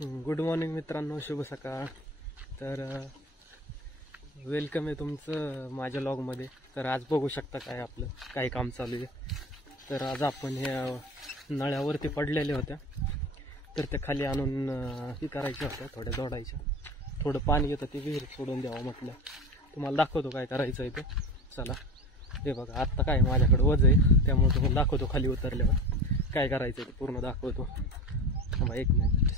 Good morning मित्रांनो, शुभ सकाळ. तर वेलकम आहे तुमचं माझ्या लॉगमध्ये. तर आज बघू शकता आपलं काय काम चालू आहे. तर आज आपण ह्या नळ्यावरती पडलेल्या होत्या, तर ते खाली आणून ही करायच्या होत्या, थोड्या जोडायच्या. थोडं पाणी येतं ते विहिरीत सोडून द्यावं म्हटलं. तुम्हाला दाखवतो काय करायचं आहे ते. चला, हे बघा आत्ता काय माझ्याकडे वज आहे, त्यामुळे तुम्हाला दाखवतो खाली उतरल्यावर काय करायचं ते पूर्ण दाखवतो. थांबा एक मिनिट.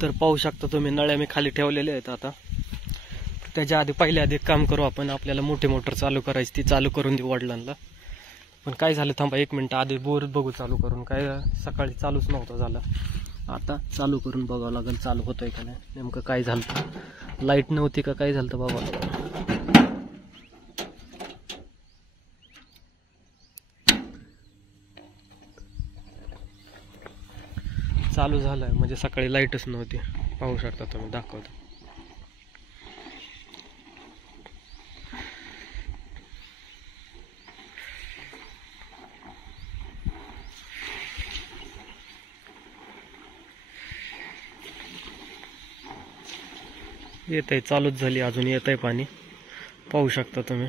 तर पाहू शकता तुम्ही, नळ्या मी खाली ठेवलेल्या आहेत. आता त्याच्या आधी पहिल्या आधी काम करू आपण. आपल्याला मोठी मोटर चालू करायची, ती चालू करून देऊ वडिलांना. पण काय झालं, थांबा एक मिनिट, आधी बोर बघू चालू करून. काय सकाळी चालूच नव्हतं झालं, आता चालू करून बघावं लागेल चालू होतोय का नाही. नेमकं काय झालं, लाईट नव्हती का काय झालं बाबा. चालू झालंय म्हणजे सकाळी लाईटच नव्हती, पाहू शकता तुम्ही, दाखवतो. येत आहे, चालूच झाली, अजून येत आहे पाणी, पाहू शकता तुम्ही.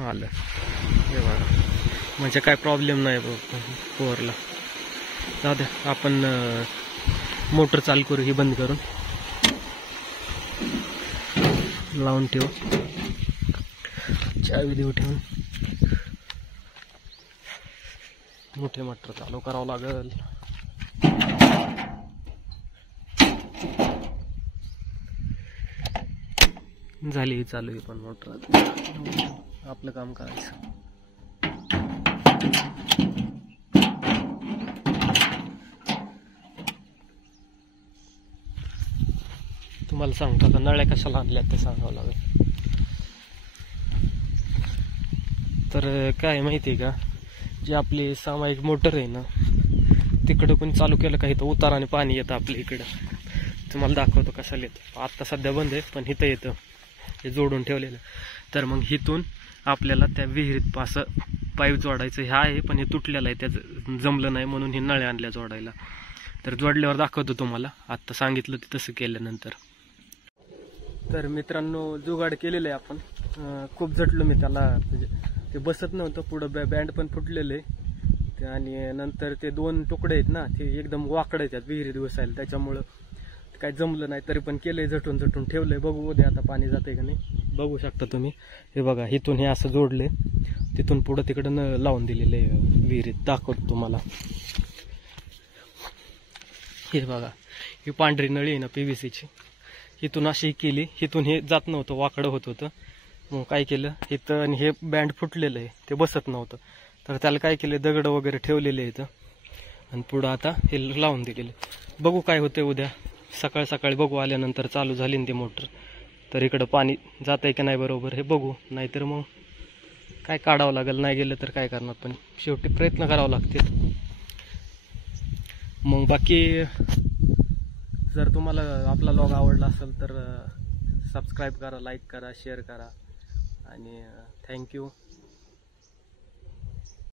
आलं हे बघा, म्हणजे काय प्रॉब्लेम नाही बोरला. जाऊ द्या, आपण मोटर चालू करू, ही बंद करून लावून ठेवू, चावी देऊ ठेवून. मोठे मोटर चालू करावं लागेल. झाली चालू आहे पण मोटर. आपलं काम करायचं. तुम्हाला सांगतो आता नळ्या कशाला आणल्या ते सांगावं लागेल. तर काय माहिती आहे का, जी आपली सामायिक मोटर आहे ना, तिकडं पण चालू केलं का इथं उताराने पाणी येतं आपल्या इकडं. तुम्हाला दाखवतो कशाला येतं. आता सध्या बंद आहे, पण इथं येतं, हे जोडून ठेवलेलं. तर मग इथून आपल्याला त्या विहिरीत असं पाईप जोडायचं. हे आहे पण हे तुटलेलं आहे, त्याचं जमलं नाही म्हणून हे नळ्या आणल्या जोडायला. तर जोडल्यावर दाखवतो तुम्हाला. आत्ता सांगितलं ते तसं केल्यानंतर. तर मित्रांनो, जुगाड केलेलं आहे आपण. खूप झटलो मी त्याला, म्हणजे ते बसत नव्हतं. पुढं बँड पण फुटलेलं आहे, आणि नंतर ते दोन तुकडे आहेत ना, ते एकदम वाकडे आहेत विहिरीत बसायला, त्याच्यामुळं काय जमलं नाही. तरी पण केलंय, झटून झटून ठेवलंय. बघू उद्या आता पाणी जातंय का नाही. बघू शकता तुम्ही, हे बघा इथून हे असं जोडले, तिथून पुढं तिकडं लावून दिलेले विहिरीत. दाखवतो तुम्हाला. हे बघा, ही पांढरी नळी आहे ना PVCची, इथून अशी केली. इथून हे जात नव्हतं, वाकडं होत होतं. मग काय केलं, इथं आणि हे बँड फुटलेलं आहे, ते बसत नव्हतं. तर त्याला काय केलं, दगड वगैरे ठेवलेले इथं, आणि पुढं आता हे लावून दिलेले. बघू काय होतंय उद्या सकाळ सकाळी. बघू आल्यानंतर चालू झाली ना ती मोटर, तर इकडं पाणी जात आहे की नाही बरोबर हे बघू. नाहीतर मग काय काढावं लागेल, नाही गेलं तर काय करणार, पण शेवटी प्रयत्न करावं लागतील. मग बाकी, जर तुम्हाला आपला लॉग आवडला असेल तर सबस्क्राईब करा, लाईक करा, शेअर करा, आणि थँक्यू.